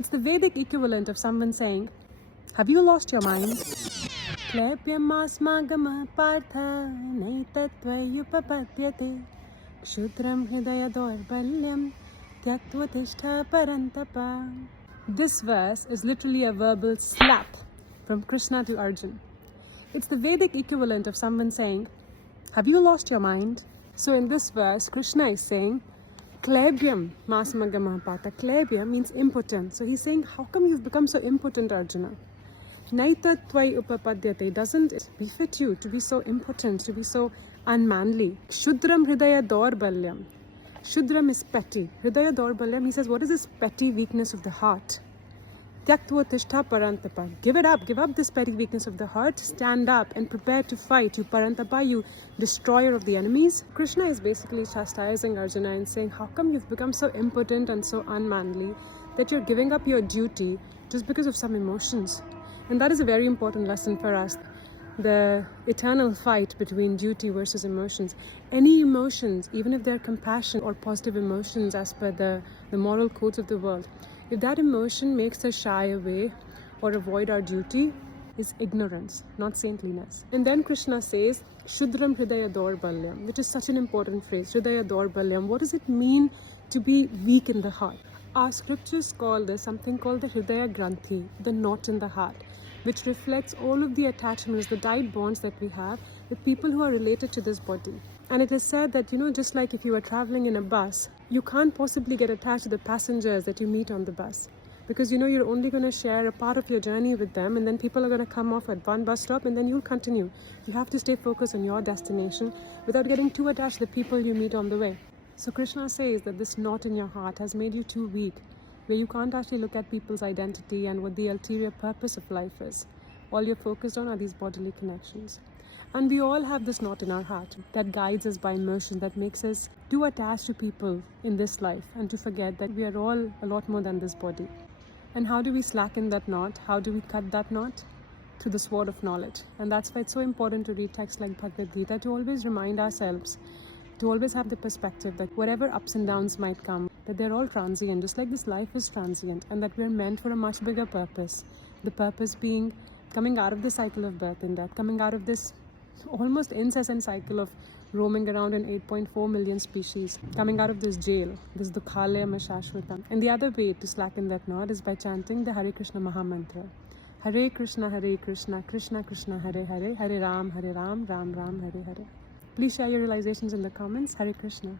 It's the Vedic equivalent of someone saying, have you lost your mind? Klepyamasmagama partha naitattvayupapadyate kshudram hridaya dorbalyam tyaktva tishtha parantapa. This verse is literally a verbal slap from Krishna to Arjun. It's the Vedic equivalent of someone saying, have you lost your mind? So in this verse, Krishna is saying, Klebyam masmagama partha. Klebya means impotent. So he's saying, how come you've become so impotent, Arjuna? Naitattvai upapadyate. Doesn't it befit you to be so impotent, to be so unmanly? Shudram hridaya dorbalyam. Shudram is petty. Hridaya dorbalyam, he says, what is this petty weakness of the heart? Tyaktva tishtha parantapa. Give it up. Give up this petty weakness of the heart. Stand up and prepare to fight. You parantapa, you destroyer of the enemies. Krishna is basically chastising Arjuna and saying, how come you've become so impotent and so unmanly that you're giving up your duty just because of some emotions? And that is a very important lesson for us. The eternal fight between duty versus emotions. Any emotions, even if they're compassion or positive emotions as per the moral codes of the world, if that emotion makes us shy away or avoid our duty, is ignorance, not saintliness. And then Krishna says, Shudram hridaya dorbalyam, which is such an important phrase. Hridaya dorbalyam. What does it mean to be weak in the heart? Our scriptures call this something called the Hridaya Granthi, the knot in the heart, which reflects all of the attachments, the tight bonds that we have with people who are related to this body. And it is said that, just like if you are traveling in a bus, you can't possibly get attached to the passengers that you meet on the bus. Because, you're only going to share a part of your journey with them, and then people are going to come off at one bus stop and then you'll continue. You have to stay focused on your destination without getting too attached to the people you meet on the way. So Krishna says that this knot in your heart has made you too weak, where you can't actually look at people's identity and what the ulterior purpose of life is. All you're focused on are these bodily connections. And we all have this knot in our heart that guides us by emotion, that makes us too attached to people in this life and to forget that we are all a lot more than this body. And how do we slacken that knot? How do we cut that knot? Through the sword of knowledge. And that's why it's so important to read texts like Bhagavad Gita, to always remind ourselves, to always have the perspective that whatever ups and downs might come, that they're all transient, just like this life is transient, and that we're meant for a much bigger purpose. The purpose being coming out of the cycle of birth and death, coming out of this almost incessant cycle of roaming around in 8.4 million species, coming out of this jail, this dukhalaya shashvatam. And the other way to slacken that knot is by chanting the Hare Krishna Maha Mantra. Hare Krishna, Krishna Krishna, Hare Hare, Hare Ram, Ram Ram, Hare Hare. Please share your realizations in the comments. Hare Krishna.